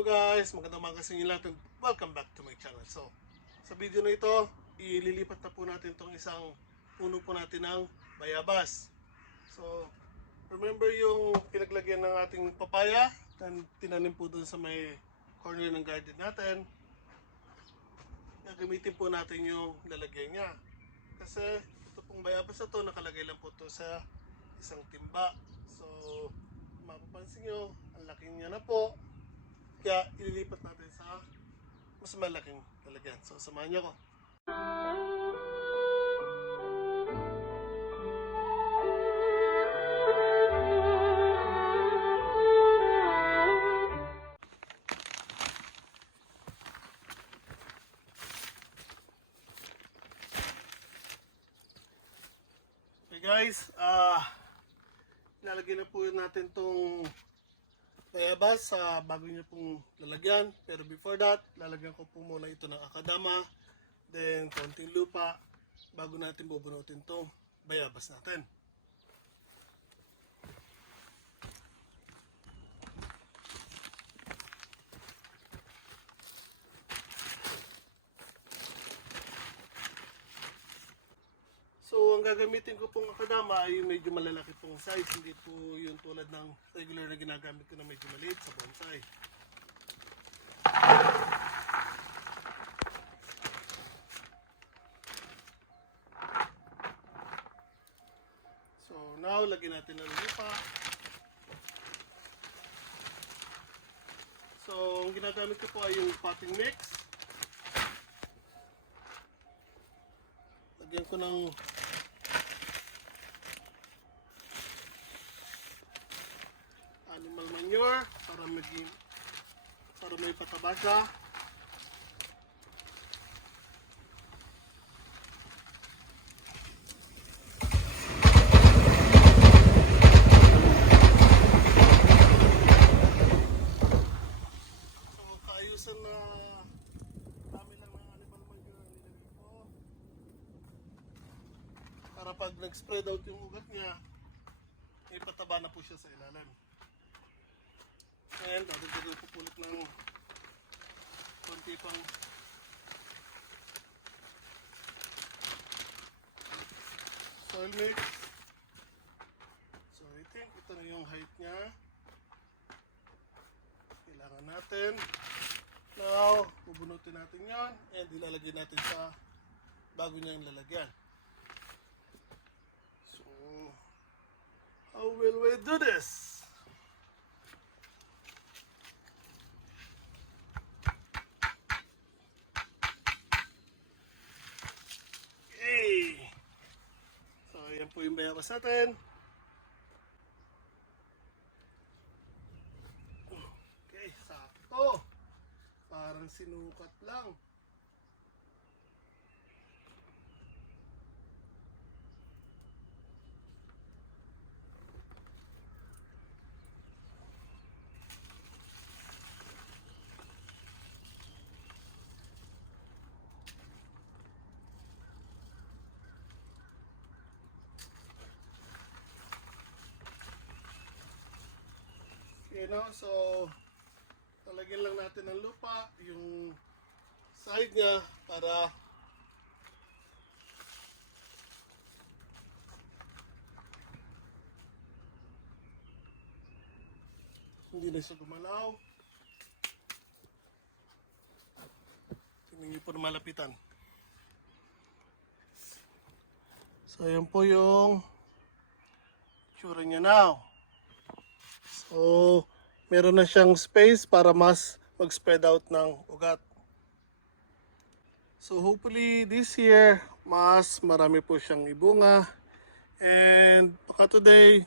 Hello guys, magandang umaga sa inyo lahat and welcome back to my channel. So, sa video na ito, ililipat na po natin itong isang puno po natin ng bayabas. So, remember yung pinaglagyan ng ating papaya na tinanim po dun sa may corner ng garden natin. Gagamitin po natin yung lalagyan niya. Kasi ito pong bayabas na to, nakalagay lang po to sa isang timba. So, mapapansin nyo, ang laki niya na po. Kaya ililipat natin sa mas malaking lalagyan. So, samahan niyo ko. Okay guys, lalagyan na po natin tong bayabas sa bago niya pong lalagyan. Pero before that, lalagyan ko po muna ito ng akadama, then konting lupa bago natin bubunutin tong bayabas natin. So, ang gagamitin ko pong akadama ay yung medyo malalaki pong size. Hindi po yung tulad ng regular na ginagamit ko na medyo maliit sa bonsai. So, now, lagyan natin ng lupa. So, ang ginagamit ko po ay yung potting mix. Lagyan ko ng animal manure para may pataba siya. So kaayusan na dami lang ng animal manure ang nilagay ko para pag nag-spread out yung ugat niya, may pataba na po siya sa ilalim. And dadagdagan ko pulit ng konti pang soil mix. So I think ito na yung height niya. Kailangan natin. Now, bubunutin natin yan and ilalagay natin sa bago niyang lalagyan. So, how will we do this? Yan po yung bayabas natin. Okay, sakto. Parang sinukat lang. You know, so talagyan lang natin ng lupa yung side niya para hindi na siya gumalaw. Tingnan niyo po na malapitan. So yan po yung tsura niya now. So, meron na siyang space para mas mag-spread out ng ugat. So, hopefully this year, mas marami po siyang ibunga. And baka today,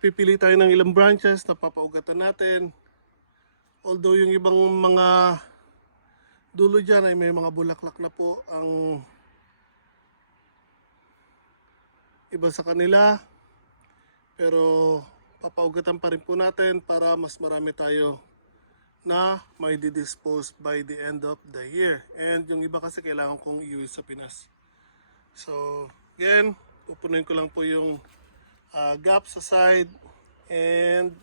pipili tayo ng ilang branches na papaugatan natin. Although yung ibang mga dulo dyan ay may mga bulaklak na po ang iba sa kanila. Pero papaugatan pa rin po natin para mas marami tayo na may dispose by the end of the year. And yung iba kasi kailangan kong iuwi sa Pinas. So, again, pupunuin ko lang po yung gap sa side and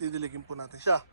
didiligin po natin siya.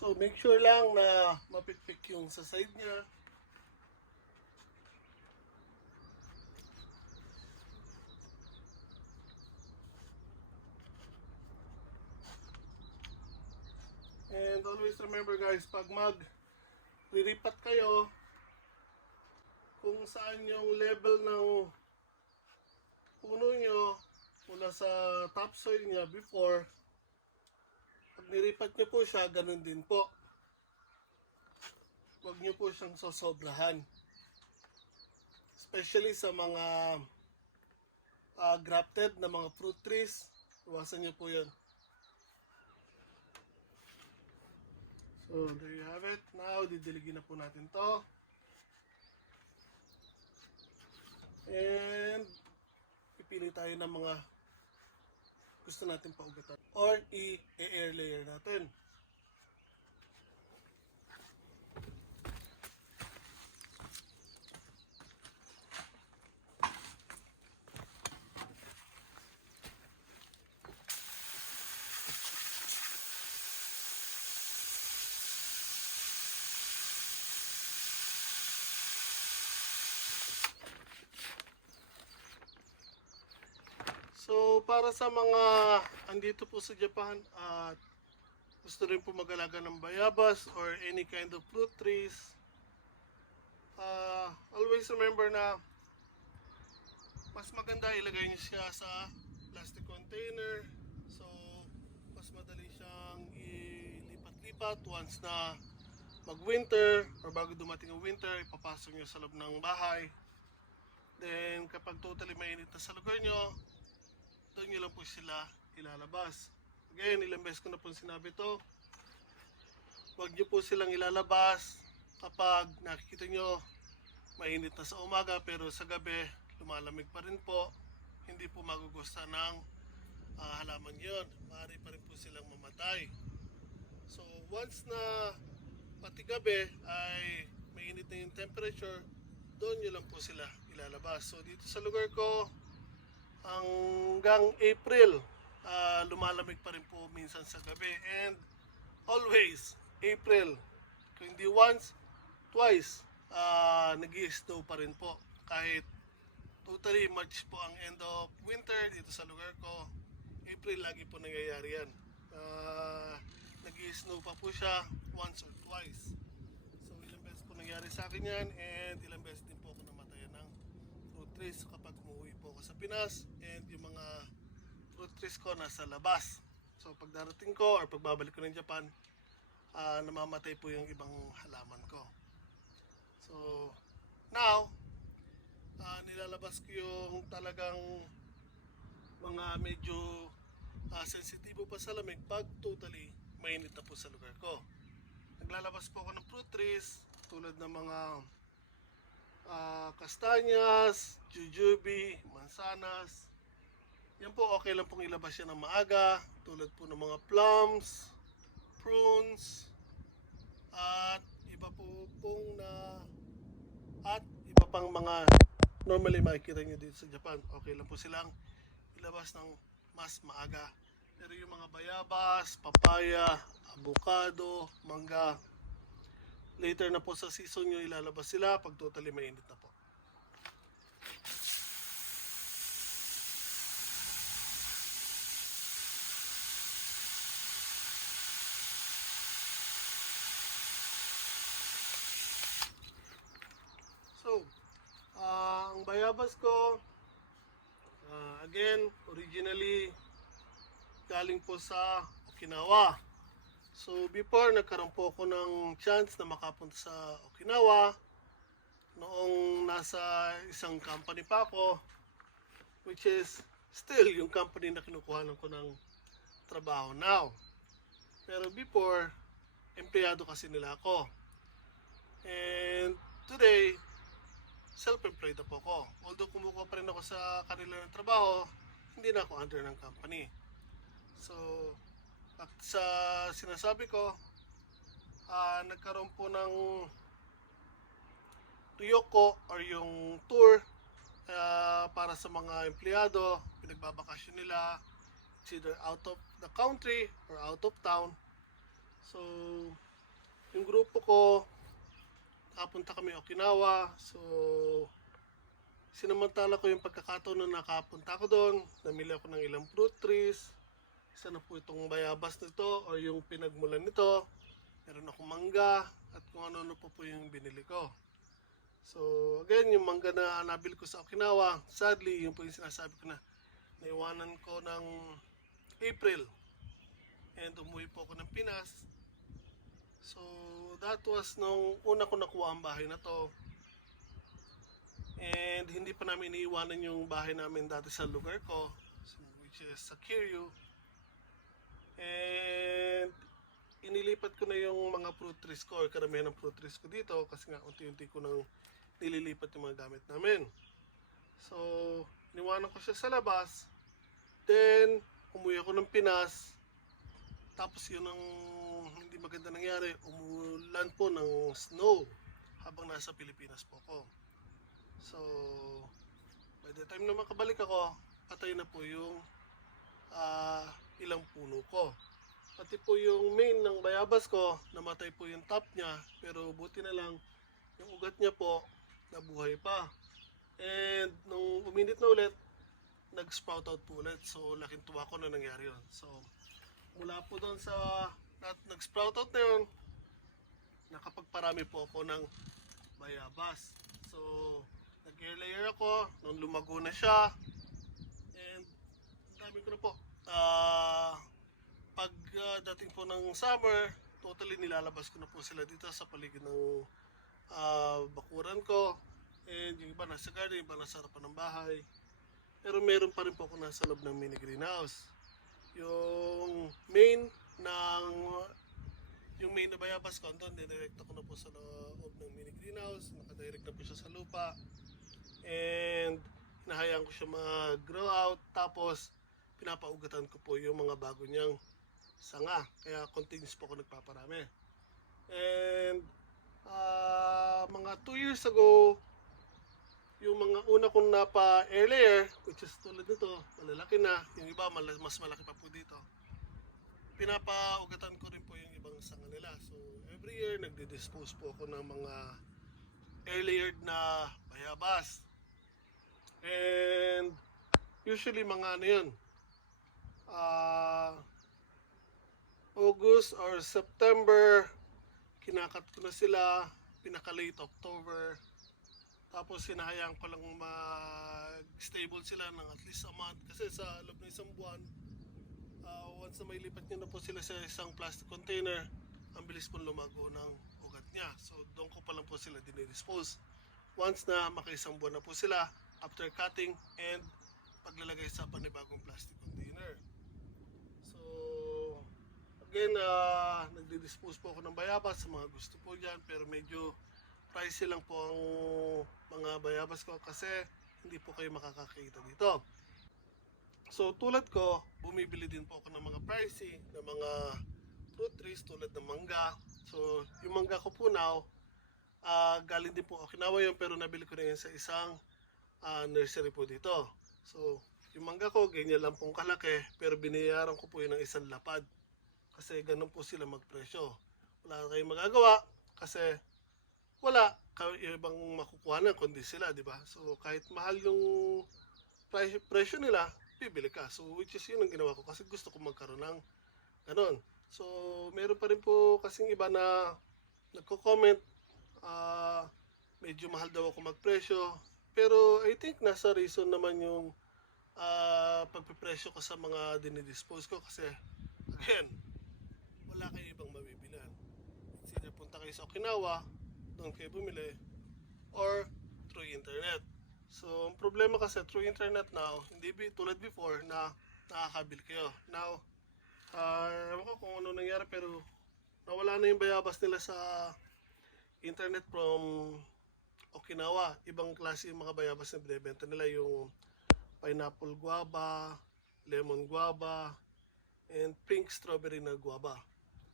So make sure lang na mapikpik yung sa side niya. And always remember guys, pag mag-riripat kayo, kung saan yung level ng puno nyo mula sa topsoil niya before, pag niripat nyo po siya, ganun din po. Huwag nyo po siyang sosobrahan. Especially sa mga grafted na mga fruit trees, iwasan nyo po yun. So, there you have it. Now, didiligin na po natin to. And, pipili tayo ng mga gusto natin paugatan. Or, i-air layer natin. So, para sa mga andito po sa Japan at gusto rin po mag-alaga ng bayabas or any kind of fruit trees, always remember na mas maganda ilagay niyo siya sa plastic container. So, mas madali siyang ilipat-lipat once na mag-winter or bago dumating ang winter, ipapasok niyo sa loob ng bahay. Then, kapag totally mainit na sa lugar niyo, doon nyo lang po sila ilalabas. Again, ilang beses ko na po sinabi to. Huwag nyo po silang ilalabas kapag nakikita nyo mainit na sa umaga pero sa gabi lumalamig pa rin po. Hindi po magugusta ng halaman yun. Maaari pa rin po silang mamatay. So once na pati gabi ay mainit na yung temperature, doon nyo lang po sila ilalabas. So dito sa lugar ko, hanggang April, lumalamig pa rin po minsan sa gabi. And always, April, kung hindi once, twice, nag-i-snow pa rin po. Kahit totally March po ang end of winter dito sa lugar ko, April lagi po nangyayari yan. Nag-i-snow pa po siya once or twice. So ilang beses po nangyari sa akin yan and ilang beses din po ako namatayan ng fruit trees kapag umuwi po ako sa Pinas and yung mga fruit trees ko nasa labas. So pag darating ko or pagbabalik ko ng Japan, namamatay po yung ibang halaman ko. So now, nilalabas ko yung talagang mga medyo sensitibo pa sa lamig pag totally mainit na po sa lugar ko. Naglalabas po ako ng fruit trees tulad ng mga kastanyas, jujube, mansanas. Yan po okay lang pong ilabas yan ng maaga, tulad po ng mga plums, prunes, at iba po pong at iba pang mga normally makikita nyo dito sa Japan. Okay lang po silang ilabas ng mas maaga. Pero yung mga bayabas, papaya, avocado, mangga, later na po sa season nyo ilalabas sila pag totally mainit na po. So, ang bayabas ko, again, originally galing po sa Okinawa. So before, nagkaroon po ako ng chance na makapunta sa Okinawa noong nasa isang company pa ako, which is still yung company na kinukuhanan ko ng trabaho now. Pero before, empleyado kasi nila ako. And today, self-employed na po ako. Although kumukuha pa rin ako sa kanila ng trabaho, hindi na ako under ng company. So, at sa sinasabi ko, nagkaroon po ng Ryoko or yung tour para sa mga empleyado, pinagbabakasyon nila, it's either out of the country or out of town. So, yung grupo ko, nakapunta kami Okinawa. So, sinamantala ko yung pagkakataon na nakapunta ako doon. Namili ako ng ilang fruit trees. Isa na po itong bayabas nito o yung pinagmulan nito. Meron akong mangga at kung ano-ano po yung binili ko. So, again, yung mangga na nabili ko sa Okinawa, sadly, yung po yung sinasabi ko na naiwanan ko ng April. And umuwi po ako ng Pinas. So, that was nung una ko nakuha ang bahay na to. And hindi pa namin iniiwanan yung bahay namin dati sa lugar ko, which is sa Kiryu. And inilipat ko na yung mga fruit trees ko, or karamihan ng fruit trees ko dito, kasi nga unti-unti ko nang nililipat yung mga gamit namin. So, iniwanan ko siya sa labas. Then, umuwi ako ng Pinas. Tapos yun ang hindi maganda nangyari, umulan po ng snow habang nasa Pilipinas po ako. So, by the time na makabalik ako, patay na po yung ilang puno ko. Pati po yung main ng bayabas ko, namatay po yung top niya, pero buti na lang, yung ugat niya po, nabuhay pa. And nung uminit na ulit, nag-sprout out po ulit. So, laking tuwa ko na nangyari yun. So, mula po doon sa nag-sprout out na yun, nakapagparami po ako ng bayabas. So, nag-air layer ako, nung lumago na siya, and dami ko na po. Pag dating po ng summer, totally nilalabas ko na po sila dito sa paligid ng bakuran ko. And yung iba nasa garden, yung iba nasa harapan ng bahay. Pero meron pa rin po ako nasa loob ng mini greenhouse. Yung main na bayabas ko, andun, dinirekta ko na po sa loob ng mini greenhouse. Nakadirect na po siya sa lupa. And hinahayaan ko siya mag-grow out. Tapos, pinapaugatan ko po yung mga bago niyang sanga. Kaya continuous po ako nagpaparami. And mga 2 years ago, yung mga una kong napa-air layer, which is tulad nito, malalaki na. Yung iba, mas malaki pa po dito. Pinapaugatan ko rin po yung ibang sanga nila. So, every year, nagdi-dispose po ako ng mga air layered na bayabas. And usually mga ano yun, August or September, kinakat ko na sila, pinaka-late October. Tapos hinahayaan ko lang mag-stable sila ng at least a month. Kasi sa loob ng isang buwan, once na may lipat nyo na po sila sa isang plastic container, ang bilis pong lumago ng ugat niya. So doon ko pa lang po sila dinidispose. Once na makaisang buwan na po sila, after cutting and paglalagay sa panibagong plastic container. So, again, nagdi-dispose po ako ng bayabas sa mga gusto po dyan, pero medyo pricey lang po ang mga bayabas ko kasi hindi po kayo makakakita dito. So, tulad ko, bumibili din po ako ng mga pricey na mga fruit trees tulad ng mangga. So, yung mangga ko po now, galing din po Okinawa yun, pero nabili ko na yun sa isang nursery po dito. So, yung mangga ko, ganyan lang pong kalaki, pero binayaran ko po yun ng isang lapad. Kasi ganun po sila magpresyo. Wala kayong magagawa kasi wala kayo ibang makukuha na kundi sila, di ba? So, kahit mahal yung presyo nila, bibili ka. So, which is yun ang ginawa ko kasi gusto ko magkaroon ng ganun. So, meron pa rin po kasing iba na nagko-comment, medyo mahal daw ako magpresyo. Pero I think nasa reason naman yung pagpipresyo ko sa mga dinidispose ko kasi again, wala kayo ibang mabibilan. Sige, punta kayo sa Okinawa, doon kayo bumili, or through internet. So, ang problema kasi through internet now, hindi tulad before na nakakabili kayo. Now, ewan ko kung ano nangyari pero nawala na yung bayabas nila sa internet from Okinawa. Ibang klase yung mga bayabas na binibenta nila, yung pineapple guava, lemon guava, and pink strawberry na guava.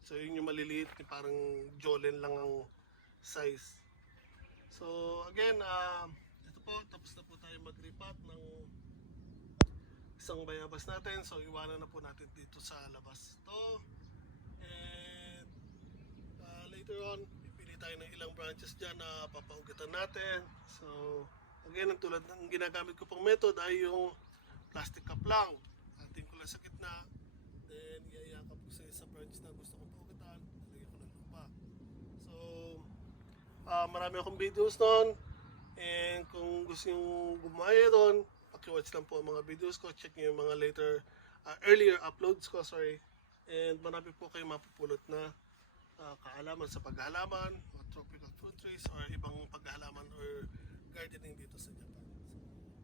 So, yun yung maliliit, parang Jolene lang ang size. So, again, ito po, tapos na po tayo mag-repot ng isang bayabas natin. So, iwanan na po natin dito sa labas ito. And, later on, pipili tayo ng ilang branches dyan na papaugatan natin. So, again, ang tulad ng ginagamit ko pong method ay yung plastic cup lang. Ating ko lang sa gitna. Then, iayakap ko sa branch na gusto kong paugatan. Lalagyan ko ng lupa. So, marami akong videos doon. And kung gusto nyo gumaya doon, paki-watch lang po ang mga videos ko. Check nyo yung mga earlier uploads ko, sorry. And marami po kayo mapupulot na kaalaman sa paghalaman, mga tropical fruit trees, or ibang paghalaman or gardening dito sa Japan.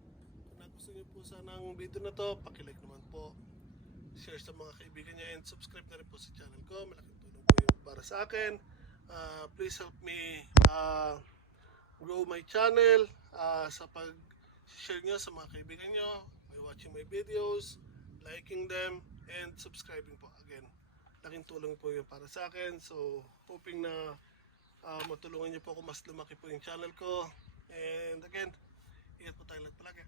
So, kung nagustuhan nyo po sana ang video na to, paki-like naman po. Share sa mga kaibigan nyo and subscribe na rin po sa channel ko. Malaking tulong po yung para sa akin. Please help me grow my channel sa pag-share nyo sa mga kaibigan nyo, by watching my videos, liking them, and subscribing po. Again, laking tulong po yun para sa akin. So, hoping na matulungan nyo po ako mas lumaki po yung channel ko. And again, ingat po tayo lahat palagi.